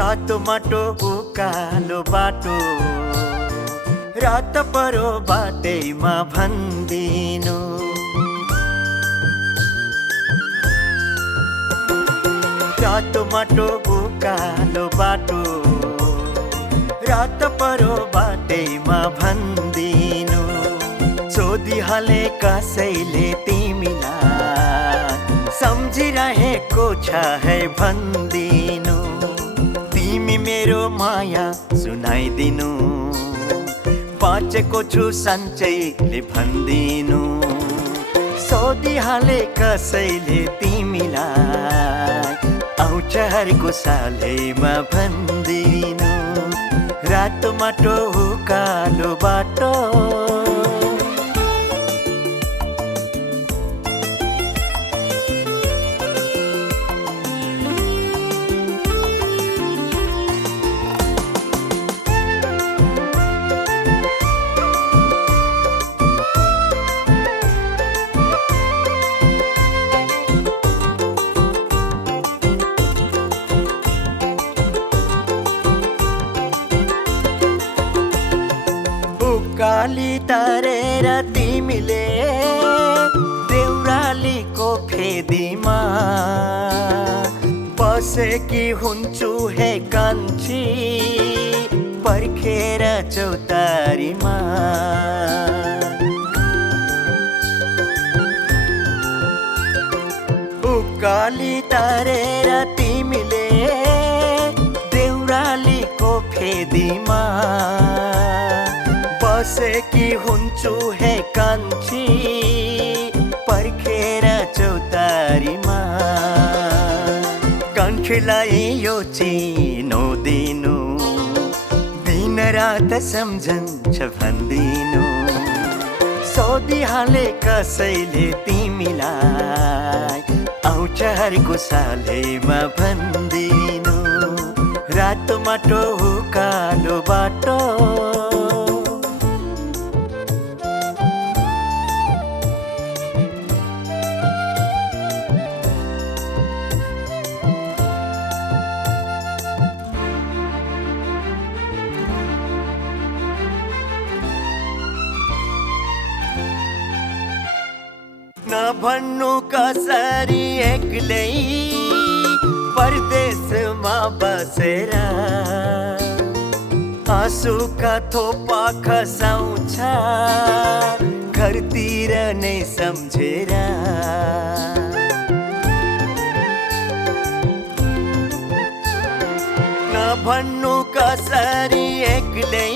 रातो माटो उकालो बाटो रात परो बाटैमा भन्दिनु रातो माटो उकालो बाटो रात परो बाटैमा भन्दिनु सोधिहाले कसैले तिमीलाई सम्झिरहेको छ है भन्दिनु तिमी मेरो माया सुनाइदिनु बाँचेको छु सन्चैले भन्दिनु सोधिहाले कसैले तिमीलाई आउँछ हरको सालैमा भन्दिनु रातो माटो उकालो बाटो काली तरेर तिमीले देउरालीको फेदीमा बसेकी हुन्छु हे कान्छी पर्खेर चौतारीमा उकाली तरेर तिमीले देउरालीको फेदीमा बसेकी हुन्छु हे कान्छी पर्खेर चौतारीमा कान्छीलाई यो चिनो दिनु दिन रात सम्झन्छ भन्दिनु सोधिहाले कसैले तिमीलाई आउँछ हरको सालैमा भन्दिनु रातो माटो उकालो बाटो नभन्नु कसरी एक्लै परदेशमा बसेर आँसुका थोपा खसाउँछ घरतिर नै सम्झेर नभन्नु कसरी एक्लै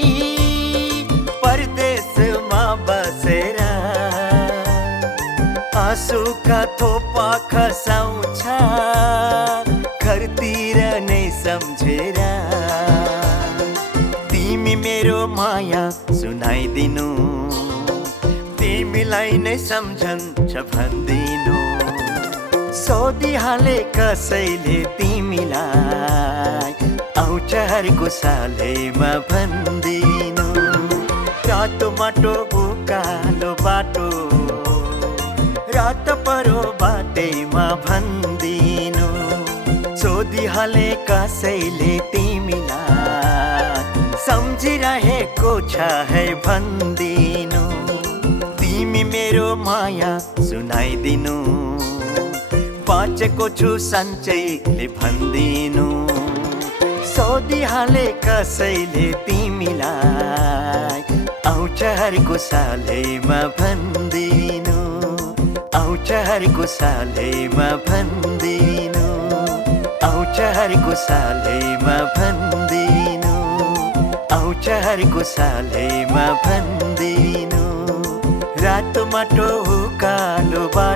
परदेशमा बसेर आँसुका थोपा खसाउँछ घरतिर नै सम्झेर तिमी मेरो माया सुनाइदिनु तिमीलाई नै सम्झन्छ भन्दिनु सोधिहाले कसैले तिमीलाई आउँछ हरको सालैमा भन्दिनु रातो माटो उकालो बाटो रात परो बाटैमा भन्दिनु सोधिहाले कसैले तिमीलाई सम्झिरहेको छ है भन्दिनु तिमी मेरो माया सुनाइदिनु बाँचेको छु सन्चैले भन्दिनु सोधिहाले कसैले तिमीलाई आउँछ हरको सालैमा भन्दिनु आउँछ हरको सालैमा भन्दिनु आउँछ हरको सालैमा भन्दिनु आउँछ हरको सालैमा भन्दिनु रातो माटो उकालो बाटो